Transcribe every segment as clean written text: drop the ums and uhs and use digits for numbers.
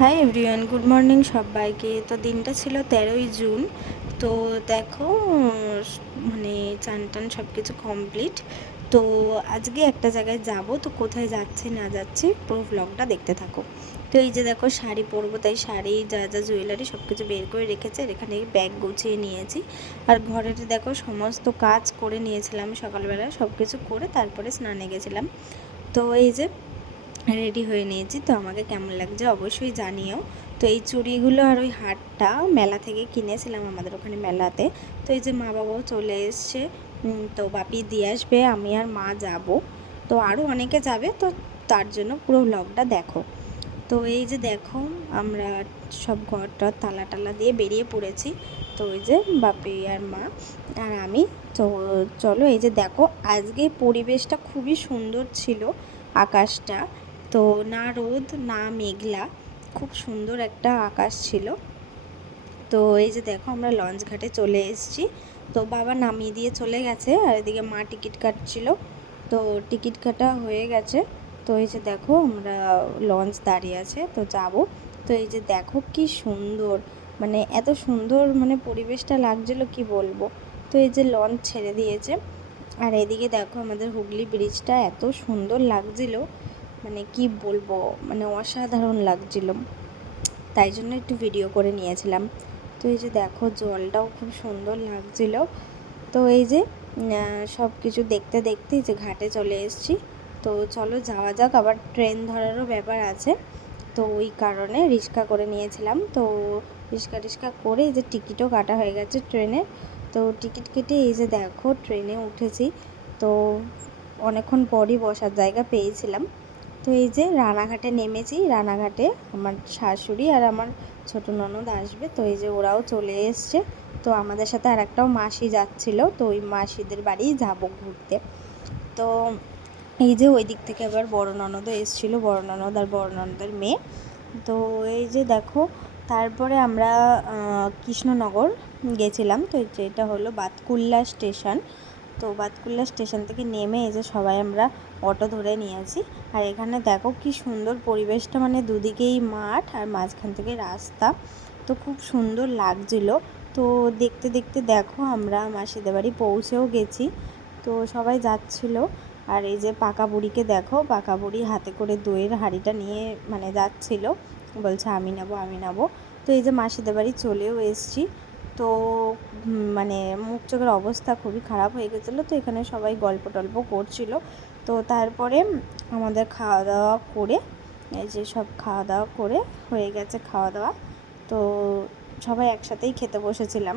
Hi everyone, good morning সবাইকে। তো দিনটা ছিল 13ই জুন। তো দেখো মানে চান টান সব কিছু কমপ্লিট। তো আজকে একটা জায়গায় যাব, তো কোথায় যাচ্ছি না যাচ্ছি পুরো ব্লগটা দেখতে থাকো। তো এই যে দেখো শাড়ি পরবো, তাই শাড়ি যা যা জুয়েলারি সব কিছু বের করে রেখেছে, আর এখানে ব্যাগ গুছিয়ে নিয়েছি। আর ঘরের দেখো সমস্ত কাজ করে নিয়েছিলাম সকালবেলা, সব কিছু করে তারপরে স্নানে গেছিলাম। তো এই যে রেডি হয়ে নিয়েছি। তো আমাকে কেমন লাগছে অবশ্যই জানিও। তো এই চুড়িগুলো আর ওই হারটা মেলা থেকে কিনেছিলাম, আমাদের ওখানে মেলাতে। তো এই যে মা বাবাও চলে এসছে, তো বাপি দিয়ে আসবে, আমি আর মা যাব। তো আরও অনেকে যাবে, তো তার জন্য পুরো ব্লগটা দেখো। তো এই যে দেখো আমরা সব ঘরটা তালা টালা দিয়ে বেরিয়ে পড়েছি। তো ওই যে বাপি আর মা আর আমি। তো চলো, এই যে দেখো আজকে পরিবেশটা খুবই সুন্দর ছিল, আকাশটা তো না রোদ না মেঘলা, খুব সুন্দর একটা আকাশ ছিল। তো এই যে দেখো আমরা লঞ্চ ঘাটে চলে এসেছি। তো বাবা নামিয়ে দিয়ে চলে গেছে, আর এদিকে মা টিকিট কাটছিল। তো টিকিট কাটা হয়ে গেছে। তো এই যে দেখো আমরা লঞ্চ দাঁড়িয়ে আছে, তো যাব। তো এই যে দেখো কি সুন্দর, মানে এত সুন্দর মানে পরিবেশটা লাগছিল কি বলবো। তো এই যে লঞ্চ ছেড়ে দিয়েছে, আর এদিকে দেখো আমাদের হুগলি ব্রিজটা এত সুন্দর লাগছিল, মানে কি বলবো, মানে অসাধারণ লাগছিল। তাই জন্য একটু ভিডিও করে নিয়েছিলাম। তো এই যে দেখো জলটাও খুব সুন্দর লাগছিল। তো এই যে সব কিছু দেখতে দেখতে যে ঘাটে চলে এসেছি। তো চলো যাওয়া যাক, আবার ট্রেন ধরারও ব্যাপার আছে, তো ওই কারণে রিক্সা করে নিয়েছিলাম। তো রিক্সা করে এই যে টিকিটও কাটা হয়ে গেছে ট্রেনের। তো টিকিট কেটে এই যে দেখো ট্রেনে উঠেছি। তো অনেকক্ষণ পরই বসার জায়গা পেয়েছিলাম। তো এই যে রানাঘাটে নেমেছি, রানাঘাটে আমার শাশুড়ি আর আমার ছোটো ননদ আসবে। তো এই যে ওরাও চলে এসছে। তো আমাদের সাথে আর একটাও মাসি যাচ্ছিলো, তো ওই মাসিদের বাড়ি যাব ঘুরতে। তো এই যে ওই দিক থেকে আবার বড় ননদও এসেছিলো, বড় ননদ আর বড় ননদের মেয়ে। তো এই যে দেখো তারপরে আমরা কৃষ্ণনগর গেছিলাম। তো এটা হলো বাতকুল্লা স্টেশন। তো বাতকুল্লা স্টেশন থেকে নেমে এই যে সবাই আমরা অটো ধরে নিয়েছি। আর এখানে দেখো কি সুন্দর পরিবেশটা, মানে দুদিকেই মাঠ আর মাঝখান থেকে রাস্তা, তো খুব সুন্দর লাগছিল। তো দেখতে দেখতে দেখো আমরা মাসিদের বাড়ি পৌঁছেও গেছি। তো সবাই যাচ্ছিল, আর এই যে পাকা বুড়িকে দেখো, পাকা বুড়ি হাতে করে দইয়ের হাঁড়িটা নিয়ে মানে যাচ্ছিল, বলছে আমি নেবো আমি নেবো। তো এই যে মাসিদের বাড়ি চলেও এসেছি। তো মানে মুখ চোখের অবস্থা খুবই খারাপ হয়ে গেছিলো। তো এখানে সবাই গল্প টল্প করছিল। তো তারপরে আমাদের খাওয়া দাওয়া করে, এই যে সব খাওয়া দাওয়া করে হয়ে গেছে খাওয়া দাওয়া। তো সবাই একসাথেই খেতে বসেছিলাম।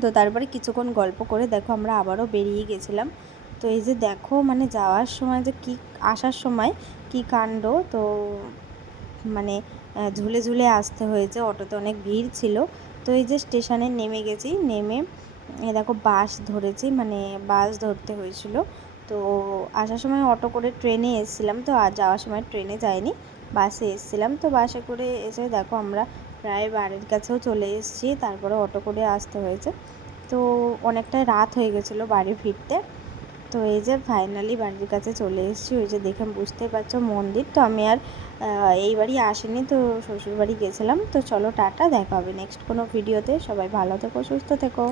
তো তারপরে কিছুক্ষণ গল্প করে দেখো আমরা আবারও বেরিয়ে গেছিলাম। তো এই যে দেখো মানে যাওয়ার সময় যে কি, আসার সময় কি কাণ্ড। তো মানে ঝুলে ঝুলে আসতে হয়েছে, অটোতে অনেক ভিড় ছিল। তো এই যে স্টেশনে নেমে গেছি, নেমে দেখো বাস ধরেছি, মানে বাস ধরতে হয়েছিল। তো আসার সময় অটো করে ট্রেনে এসেছিলাম, তো আর যাওয়ার সময় ট্রেনে যাইনি, বাসে এসেছিলাম। তো বাসে করে এসে দেখো আমরা প্রায় বাড়ির কাছেও চলে এসেছি, তারপরে অটো করে আসতে হয়েছে। তো অনেকটাই রাত হয়ে গেছিলো বাড়ি ফিরতে। তো এই যে ফাইনালি বাড়ির কাছে চলে এসেছি। ওই যে দেখে বুঝতেই পারছো মন্দির। তো আমি আর এই বাড়ি আসিনি, তো শ্বশুর বাড়ি গেছিলাম। তো চলো টাটা, দেখা হবে নেক্সট কোনো ভিডিওতে। সবাই ভালো থেকো, সুস্থ থেকো।